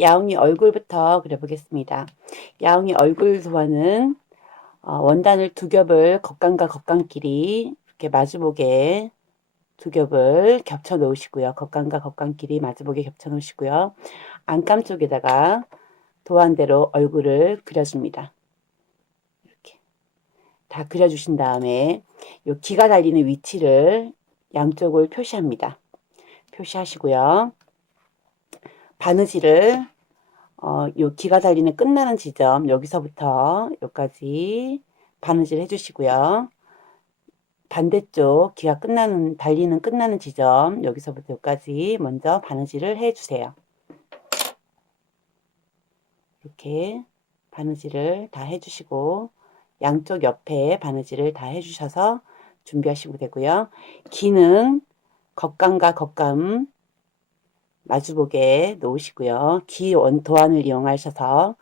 야옹이 얼굴부터 그려보겠습니다. 야옹이 얼굴 도안은 원단을 두 겹을 겉감과 겉감끼리 이렇게 마주보게 두 겹을 겹쳐 놓으시고요. 겉감과 겉감끼리 마주보게 겹쳐 놓으시고요. 안감 쪽에다가 도안대로 얼굴을 그려줍니다. 이렇게 다 그려주신 다음에 요 기가 달리는 위치를 양쪽을 표시합니다. 표시하시고요. 바느질을 요 기가 달리는 끝나는 지점 여기서부터 여기까지 바느질 해주시고요. 반대쪽 기가 달리는 끝나는 지점 여기서부터 여기까지 먼저 바느질을 해주세요. 이렇게 바느질을 다 해주시고 양쪽 옆에 바느질을 다 해주셔서 준비하시면 되고요. 기는 겉감과 겉감 마주보게 놓으시고요. 기 도안을 이용하셔서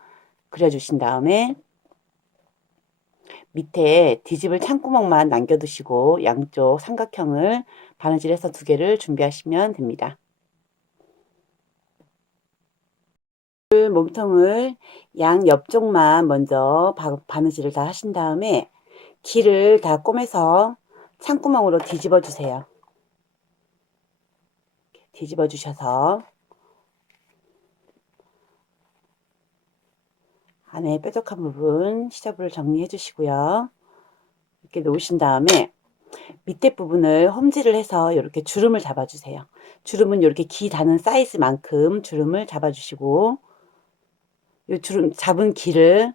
그려주신 다음에 밑에 뒤집을 창구멍만 남겨두시고 양쪽 삼각형을 바느질해서 두 개를 준비하시면 됩니다. 몸통을 양 옆쪽만 먼저 바느질을 다 하신 다음에 기를 다 꼬매서 창구멍으로 뒤집어 주세요. 뒤집어 주셔서 안에 뾰족한 부분 시접을 정리해 주시고요. 이렇게 놓으신 다음에 밑에 부분을 홈질을 해서 이렇게 주름을 잡아 주세요. 주름은 이렇게 기 닿는 사이즈만큼 주름을 잡아 주시고 이 주름 잡은 기를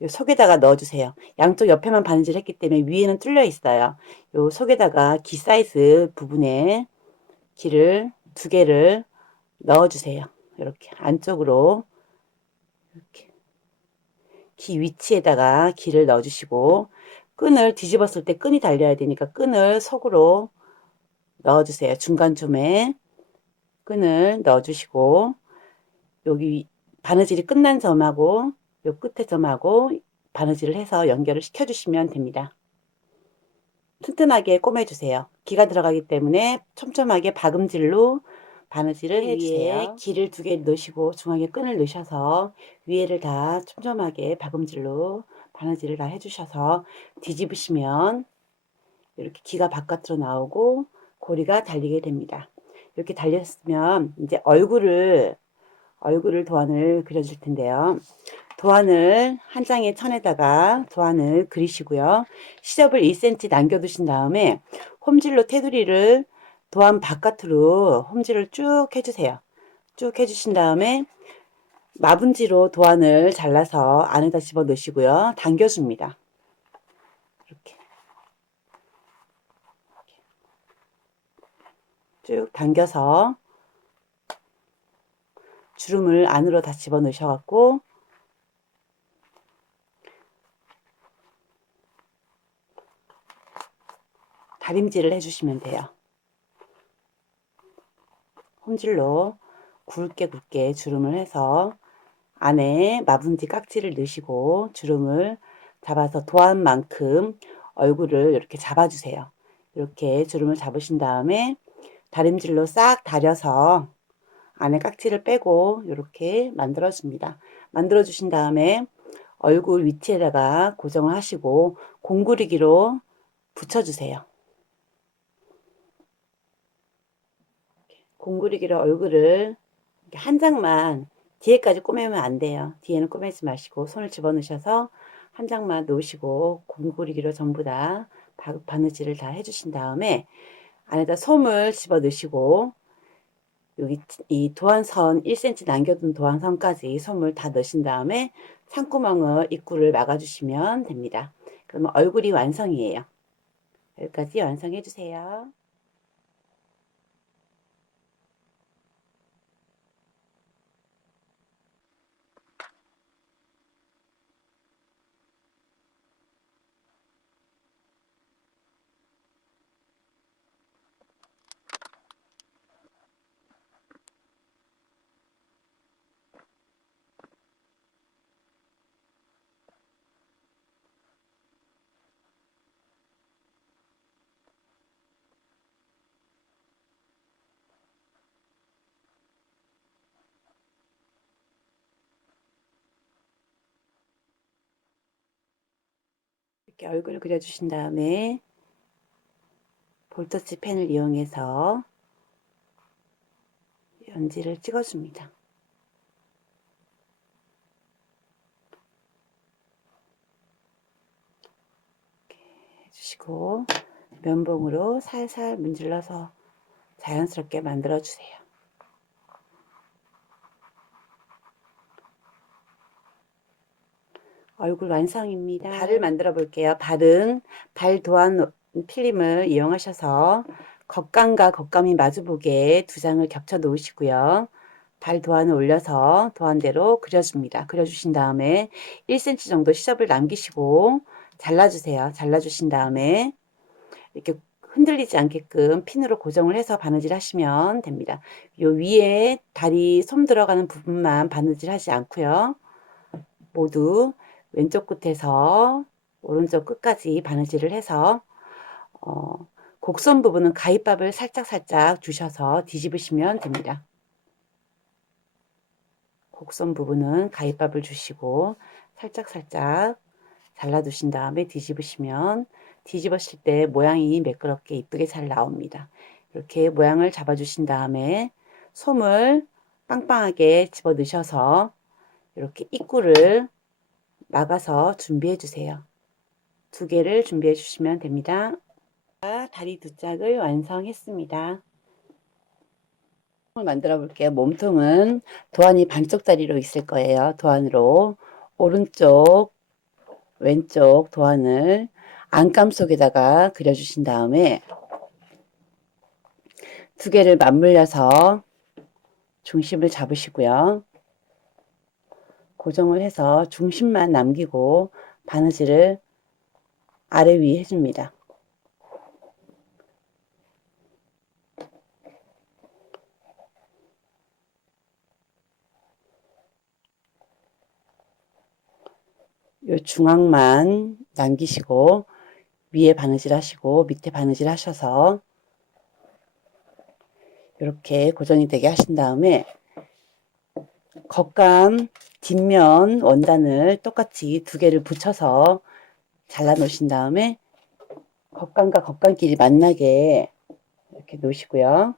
요 속에다가 넣어 주세요. 양쪽 옆에만 바느질 했기 때문에 위에는 뚫려 있어요. 요 속에다가 기 사이즈 부분에 기를 두 개를 넣어 주세요. 이렇게 안쪽으로 이렇게 기 위치에다가 기를 넣어 주시고 끈을 뒤집었을 때 끈이 달려야 되니까 끈을 속으로 넣어 주세요. 중간쯤에 끈을 넣어 주시고 여기 바느질이 끝난 점하고 요 끝에 점하고 바느질을 해서 연결을 시켜 주시면 됩니다. 튼튼하게 꼬매주세요. 기가 들어가기 때문에 촘촘하게 박음질로 바느질을 해주세요. 위에 기를 두 개 넣으시고 중앙에 끈을 넣으셔서 위에를 다 촘촘하게 박음질로 바느질을 다 해주셔서 뒤집으시면 이렇게 기가 바깥으로 나오고 고리가 달리게 됩니다. 이렇게 달렸으면 이제 얼굴을 도안을 그려줄 텐데요. 도안을 한 장의 천에다가 도안을 그리시고요. 시접을 1cm 남겨두신 다음에 홈질로 테두리를 도안 바깥으로 홈질을 쭉 해주세요. 쭉 해주신 다음에 마분지로 도안을 잘라서 안에다 집어 넣으시고요. 당겨줍니다. 이렇게 쭉 당겨서 주름을 안으로 다 집어 넣으셔갖고 다림질을 해주시면 돼요. 홈질로 굵게 주름을 해서 안에 마분지 깍지를 넣으시고 주름을 잡아서 도안만큼 얼굴을 이렇게 잡아주세요. 이렇게 주름을 잡으신 다음에 다림질로 싹 다려서 안에 깍지를 빼고 이렇게 만들어줍니다. 만들어주신 다음에 얼굴 위치에다가 고정을 하시고 공구리기로 붙여주세요. 공구리기로 얼굴을 한 장만 뒤에까지 꼬매면 안 돼요. 뒤에는 꼬매지 마시고 손을 집어넣으셔서 한 장만 놓으시고 공구리기로 전부 다 바느질을 다 해주신 다음에 안에다 솜을 집어 넣으시고 여기 이 도안선 1cm 남겨둔 도안선까지 솜을 다 넣으신 다음에 창구멍을 입구를 막아주시면 됩니다. 그러면 얼굴이 완성이에요. 여기까지 완성해 주세요. 이렇게 얼굴을 그려주신 다음에 볼터치 펜을 이용해서 연지를 찍어줍니다. 이렇게 해주시고 면봉으로 살살 문질러서 자연스럽게 만들어주세요. 얼굴 완성입니다. 발을 만들어 볼게요. 발은 발 도안 필름을 이용하셔서 겉감과 겉감이 마주보게 두 장을 겹쳐 놓으시고요. 발 도안을 올려서 도안대로 그려줍니다. 그려주신 다음에 1cm 정도 시접을 남기시고 잘라주세요. 잘라주신 다음에 이렇게 흔들리지 않게끔 핀으로 고정을 해서 바느질 하시면 됩니다. 요 위에 다리 솜 들어가는 부분만 바느질 하지 않고요. 모두 왼쪽 끝에서 오른쪽 끝까지 바느질을 해서 곡선 부분은 가위밥을 살짝 주셔서 뒤집으시면 됩니다. 곡선 부분은 가위밥을 주시고 살짝 잘라두신 다음에 뒤집으시면 뒤집었을 때 모양이 매끄럽게 이쁘게 잘 나옵니다. 이렇게 모양을 잡아주신 다음에 솜을 빵빵하게 집어 넣으셔서 이렇게 입구를 막아서 준비해 주세요. 두 개를 준비해 주시면 됩니다. 다리 두 짝을 완성했습니다. 만들어 볼게요. 몸통은 도안이 반쪽 다리로 있을 거예요. 도안으로 오른쪽 왼쪽 도안을 안감 속에다가 그려주신 다음에 두 개를 맞물려서 중심을 잡으시고요. 고정을 해서 중심만 남기고 바느질을 아래 위 해줍니다. 요 중앙만 남기시고 위에 바느질 하시고 밑에 바느질 하셔서 이렇게 고정이 되게 하신 다음에 겉감 뒷면 원단을 똑같이 두 개를 붙여서 잘라 놓으신 다음에 겉감과 겉감끼리 만나게 이렇게 놓으시고요.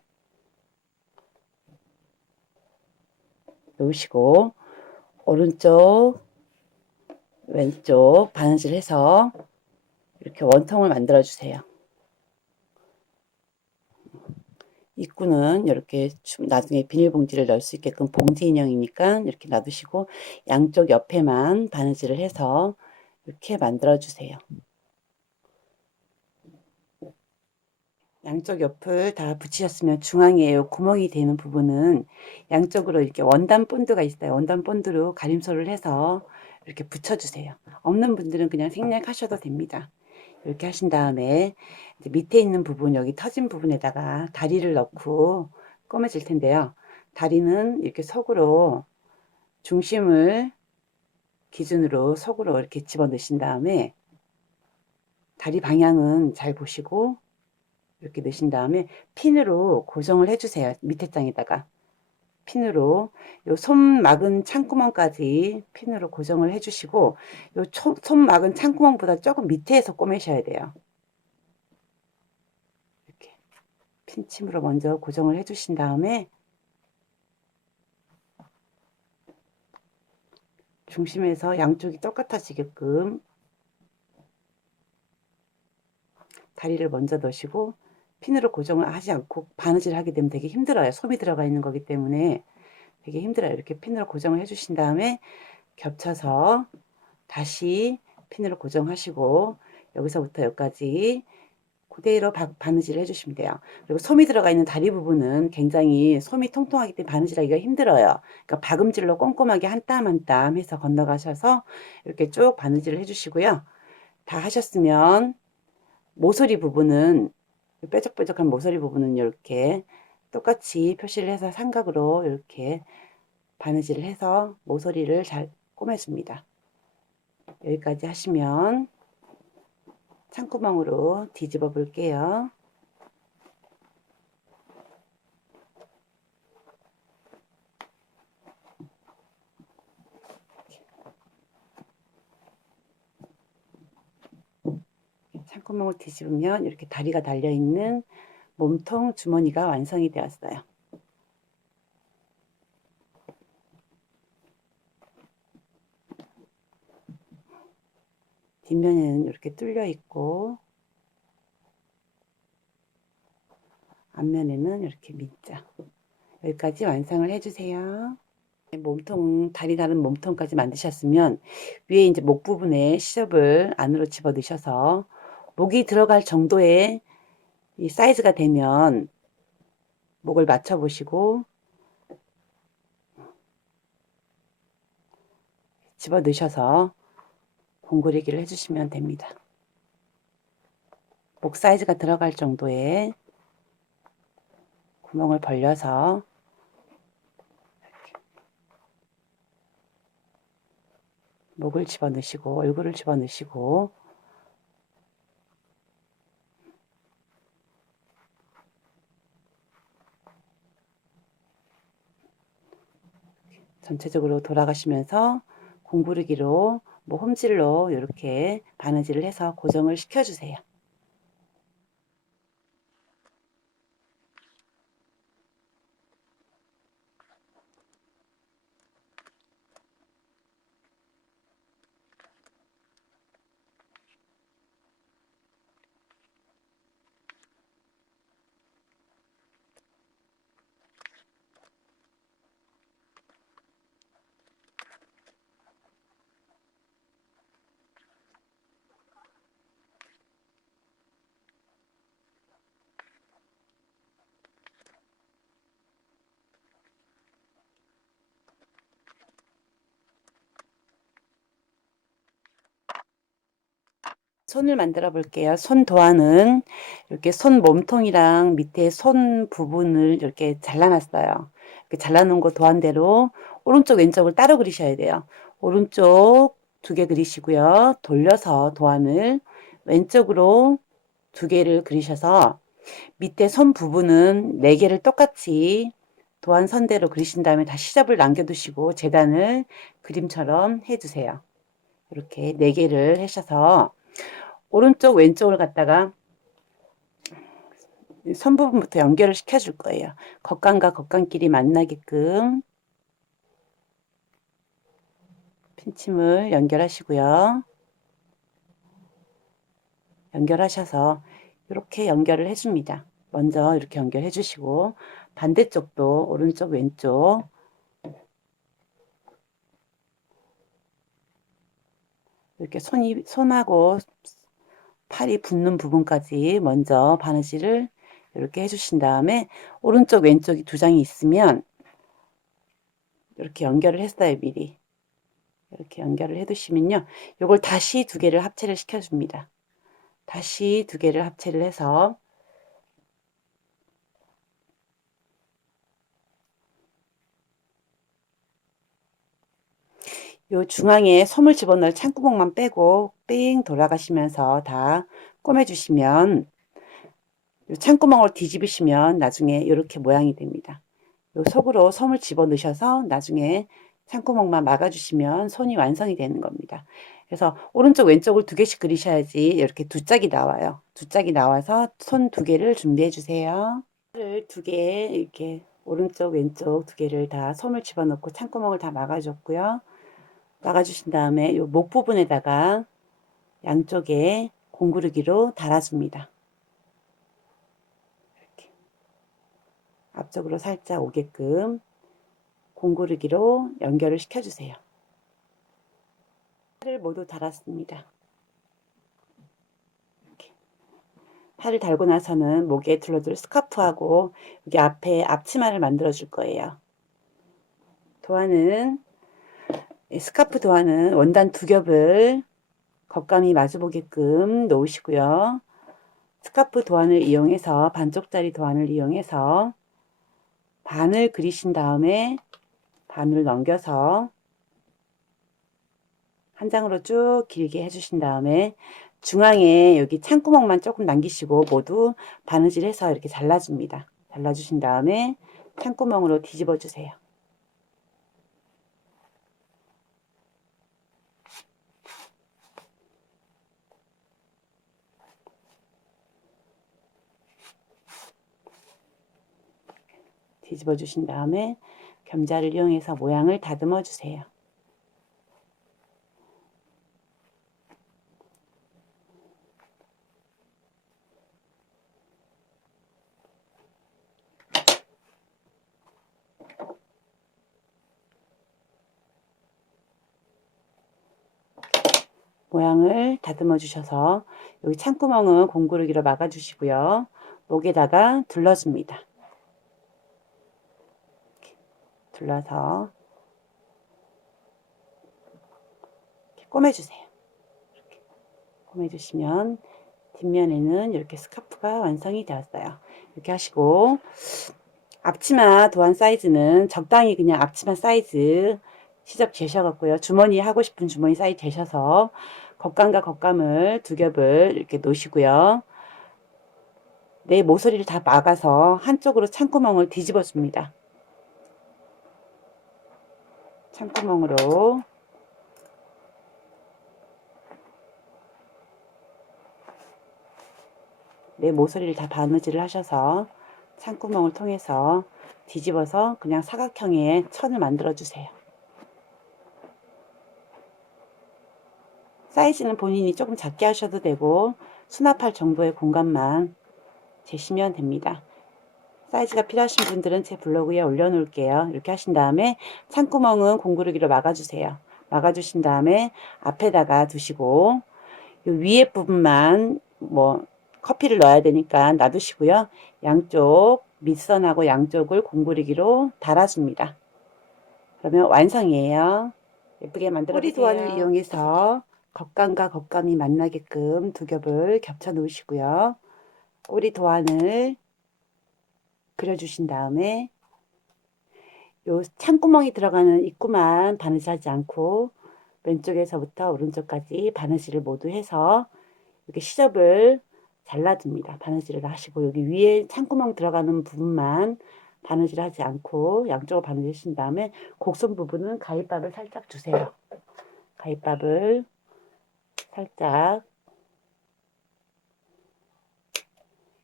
놓으시고 오른쪽 왼쪽 바느질 해서 이렇게 원통을 만들어 주세요. 입구는 이렇게 나중에 비닐봉지를 넣을 수 있게끔 봉지 인형이니까 이렇게 놔두시고 양쪽 옆에만 바느질을 해서 이렇게 만들어 주세요. 양쪽 옆을 다 붙이셨으면 중앙에 구멍이 되는 부분은 양쪽으로 이렇게 원단 본드가 있어요. 원단 본드로 가림소를 해서 이렇게 붙여주세요. 없는 분들은 그냥 생략하셔도 됩니다. 이렇게 하신 다음에 이제 밑에 있는 부분, 여기 터진 부분에다가 다리를 넣고 꼬매질 텐데요. 다리는 이렇게 속으로 중심을 기준으로 속으로 이렇게 집어넣으신 다음에 다리 방향은 잘 보시고 이렇게 넣으신 다음에 핀으로 고정을 해주세요. 밑에 장에다가 핀으로 요 손 막은 창구멍까지 핀으로 고정을 해주시고 요 손 막은 창구멍보다 조금 밑에서 꼬매셔야 돼요. 이렇게 핀침으로 먼저 고정을 해주신 다음에 중심에서 양쪽이 똑같아지게끔 다리를 먼저 넣으시고 핀으로 고정을 하지 않고 바느질 하게 되면 되게 힘들어요. 솜이 들어가 있는 거기 때문에 되게 힘들어요. 이렇게 핀으로 고정을 해주신 다음에 겹쳐서 다시 핀으로 고정하시고 여기서부터 여기까지 그대로 바느질을 해주시면 돼요. 그리고 솜이 들어가 있는 다리 부분은 굉장히 솜이 통통하기 때문에 바느질하기가 힘들어요. 그러니까 박음질로 꼼꼼하게 한 땀 한 땀 해서 건너가셔서 이렇게 쭉 바느질을 해주시고요. 다 하셨으면 모서리 부분은 뾰족뾰족한 모서리 부분은 이렇게 똑같이 표시를 해서 삼각으로 이렇게 바느질을 해서 모서리를 잘 꼬매줍니다. 여기까지 하시면 창구멍으로 뒤집어 볼게요. 창구멍을 뒤집으면 이렇게 다리가 달려있는 몸통 주머니가 완성이 되었어요. 뒷면에는 이렇게 뚫려 있고 앞면에는 이렇게 밑자. 여기까지 완성을 해주세요. 몸통, 다리 다른 몸통까지 만드셨으면 위에 이제 목 부분에 시접을 안으로 집어 넣으셔서 목이 들어갈 정도의 이 사이즈가 되면 목을 맞춰 보시고 집어 넣으셔서 공구리기를 해주시면 됩니다. 목 사이즈가 들어갈 정도의 구멍을 벌려서 목을 집어 넣으시고 얼굴을 집어 넣으시고 전체적으로 돌아가시면서 공구르기로 뭐 홈질로 이렇게 바느질을 해서 고정을 시켜주세요. 손을 만들어 볼게요. 손 도안은 이렇게 손 몸통이랑 밑에 손 부분을 이렇게 잘라놨어요. 이렇게 잘라놓은 거 도안대로 오른쪽 왼쪽을 따로 그리셔야 돼요. 오른쪽 2개 그리시고요. 돌려서 도안을 왼쪽으로 2개를 그리셔서 밑에 손 부분은 4개를 똑같이 도안 선대로 그리신 다음에 다시 시접을 남겨두시고 재단을 그림처럼 해주세요. 이렇게 4개를 하셔서 오른쪽 왼쪽을 갖다가 선 부분부터 연결을 시켜 줄 거예요. 겉감과 겉감끼리 만나게끔 핀침을 연결하시고요. 연결하셔서 이렇게 연결을 해줍니다. 먼저 이렇게 연결해 주시고 반대쪽도 오른쪽 왼쪽 이렇게 손하고 팔이 붙는 부분까지 먼저 바느질을 이렇게 해주신 다음에 오른쪽 왼쪽이 2장이 있으면 이렇게 연결을 했어요. 미리 이렇게 연결을 해 두시면요 요걸 다시 2개를 합체를 시켜 줍니다. 다시 2개를 합체를 해서 요 중앙에 솜을 집어넣을 창구멍만 빼고 뺑 돌아가시면서 다 꼬매 주시면 요 창구멍을 뒤집으시면 나중에 이렇게 모양이 됩니다. 요 속으로 솜을 집어넣으셔서 나중에 창구멍만 막아주시면 손이 완성이 되는 겁니다. 그래서 오른쪽 왼쪽을 2개씩 그리셔야지 이렇게 2짝이 나와요. 2짝이 나와서 손 2개를 준비해 주세요. 2개 이렇게 오른쪽 왼쪽 2개를 다 솜을 집어넣고 창구멍을 다 막아줬고요. 막아주신 다음에 요 목 부분에다가 양쪽에 공구르기로 달아줍니다. 이렇게 앞쪽으로 살짝 오게끔 공구르기로 연결을 시켜주세요. 팔을 모두 달았습니다. 이렇게. 팔을 달고 나서는 목에 둘러줄 스카프하고 여기 앞에 앞치마를 만들어 줄 거예요. 도안은 스카프 도안은 원단 2겹을 겉감이 마주보게끔 놓으시고요. 스카프 도안을 이용해서 반쪽짜리 도안을 이용해서 반을 그리신 다음에 반을 넘겨서 한 장으로 쭉 길게 해주신 다음에 중앙에 여기 창구멍만 조금 남기시고 모두 바느질 해서 이렇게 잘라줍니다. 잘라주신 다음에 창구멍으로 뒤집어 주세요. 뒤집어 주신 다음에 겸자를 이용해서 모양을 다듬어 주세요. 모양을 다듬어 주셔서 여기 창구멍은 공구르기로 막아 주시고요. 목에다가 둘러줍니다. 둘러서 이렇게 꼬매주세요. 이렇게 꼬매주시면 뒷면에는 이렇게 스카프가 완성이 되었어요. 이렇게 하시고 앞치마 도안 사이즈는 적당히 그냥 앞치마 사이즈 시접 재셔갖고요. 주머니 하고 싶은 주머니 사이즈 재셔서 겉감과 겉감을 두 겹을 이렇게 놓으시고요. 내 모서리를 다 막아서 한쪽으로 창구멍을 뒤집어 줍니다. 창구멍으로 내 모서리를 다 바느질을 하셔서 창구멍을 통해서 뒤집어서 그냥 사각형의 천을 만들어 주세요. 사이즈는 본인이 조금 작게 하셔도 되고 수납할 정도의 공간만 재시면 됩니다. 사이즈가 필요하신 분들은 제 블로그에 올려놓을게요. 이렇게 하신 다음에 창구멍은 공구르기로 막아주세요. 막아주신 다음에 앞에다가 두시고 요 위에 부분만 뭐 커피를 넣어야 되니까 놔두시고요. 양쪽 밑선하고 양쪽을 공구르기로 달아줍니다. 그러면 완성이에요. 예쁘게 만들어 보세요. 꼬리 도안을 이용해서 겉감과 겉감이 만나게끔 두 겹을 겹쳐 놓으시고요. 꼬리 도안을 그려주신 다음에 요 창구멍이 들어가는 입구만 바느질하지 않고 왼쪽에서부터 오른쪽까지 바느질을 모두 해서 이렇게 시접을 잘라줍니다. 바느질을 하시고 여기 위에 창구멍 들어가는 부분만 바느질 하지 않고 양쪽으로 바느질 하신 다음에 곡선 부분은 가위밥을 살짝 주세요. 가위밥을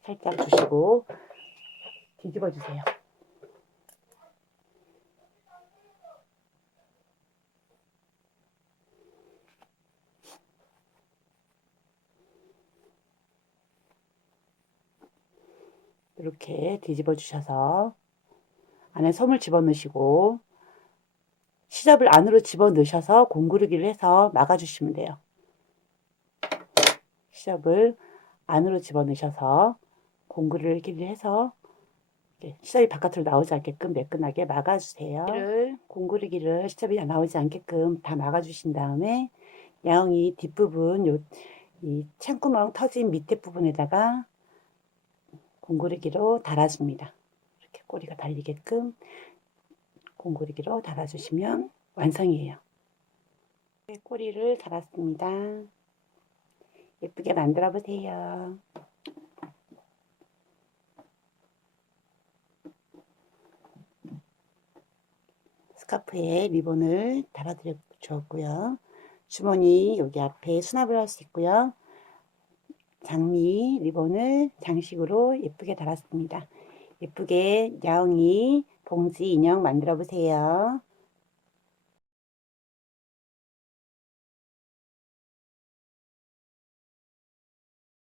살짝 주시고 뒤집어 주세요. 이렇게 뒤집어 주셔서 안에 솜을 집어 넣으시고 시접을 안으로 집어 넣으셔서 공구르기를 해서 막아 주시면 돼요. 시접을 안으로 집어 넣으셔서 공구르기를 해서 시접이 바깥으로 나오지 않게끔 매끈하게 막아 주세요. 공구르기를 시접이 나오지 않게끔 다 막아 주신 다음에 야옹이 뒷부분 이 창구멍 터진 밑에 부분에다가 공구르기로 달아줍니다. 이렇게 꼬리가 달리게끔 공구르기로 달아주시면 완성이에요. 꼬리를 달았습니다. 예쁘게 만들어 보세요. 스카프에 리본을 달아드려 주었고요. 주머니 여기 앞에 수납을 할 수 있고요. 장미 리본을 장식으로 예쁘게 달았습니다. 예쁘게 야옹이 봉지 인형 만들어 보세요.